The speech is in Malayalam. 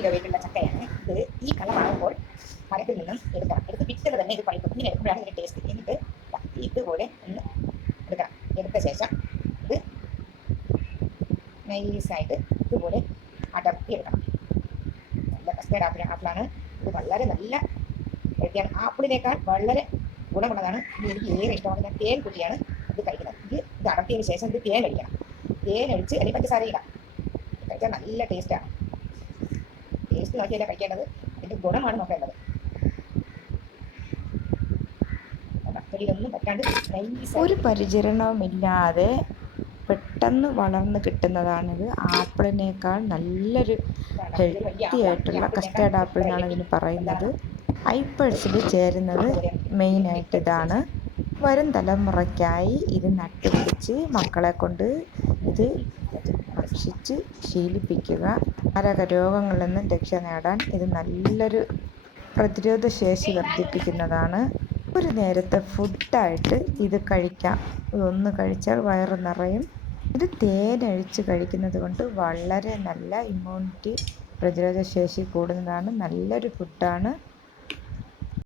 കിലോ വെയിറ്റുള്ള ചക്കയാണ് ഇത്. ഈ കളറാകുമ്പോൾ മരത്തിൽ നിന്നും എടുക്കണം. എടുത്ത് പിറ്റേന്ന് തന്നെ ഇത് പഴുക്കും. ഇങ്ങനെ എടുക്കുമ്പോഴാണ് ഇതിൻ്റെ ടേസ്റ്റ്. എന്നിട്ട് ഇതുപോലെ ഒന്ന് എടുക്കണം. എടുത്ത ശേഷം ഇത് നൈസായിട്ട് ഇതുപോലെ അടർത്തി എടുക്കണം. നല്ല കസ്റ്റേർഡ് ആപ്പിളാണ് ഇത്. വളരെ നല്ല ഹെൽത്തിയാണ്. ആപ്പിളിനേക്കാൾ വളരെ ഗുണമുള്ളതാണ്. ഇത് എനിക്ക് ഏറെ ഇഷ്ടമാണ്. ഞാൻ തേൻ കുട്ടിയാണ് ഇത് കഴിക്കുന്നത്. ഇത് അടർത്തിയതിന് ശേഷം ഇത് തേൻ കഴിക്കണം. തേൻ ഒഴിച്ച് അല്ലെങ്കിൽ പഞ്ചസാര ഇടാം. കഴിച്ചാൽ നല്ല ടേസ്റ്റാണ്. ടേസ്റ്റ് നോക്കിയല്ല കഴിക്കേണ്ടത്, അതിൻ്റെ ഗുണമാണ് നോക്കേണ്ടത്. ഒരു പരിചരണവുമില്ലാതെ പെട്ടെന്ന് വളർന്ന് കിട്ടുന്നതാണിത്. ആപ്പിളിനേക്കാൾ നല്ലൊരു ഹെൽത്തി ആയിട്ടുള്ള കസ്റ്റേർഡ് ആപ്പിൾ എന്നാണ് ഇതിന് പറയുന്നത്. ഐപ്പിൾസിൽ ചേരുന്നത് മെയിനായിട്ട് ഇതാണ്. വരും തലമുറയ്ക്കായി ഇത് നട്ടുപിടിച്ച് മക്കളെ കൊണ്ട് ഇത് ഭക്ഷിച്ച് ശീലിപ്പിക്കുക. മാരക രോഗങ്ങളിൽ നിന്നും രക്ഷ നേടാൻ ഇത് നല്ലൊരു പ്രതിരോധ ശേഷി വർദ്ധിപ്പിക്കുന്നതാണ്. ഒരു നേരത്തെ ഫുഡായിട്ട് ഇത് കഴിക്കാം. ഇതൊന്ന് കഴിച്ചാൽ വയറ് നിറയും. ഇത് തേനൊഴിച്ച് കഴിക്കുന്നത് കൊണ്ട് വളരെ നല്ല ഇമ്മ്യൂണിറ്റി പ്രതിരോധ ശേഷി കൂടുന്നതാണ്. നല്ലൊരു ഫുഡാണ്.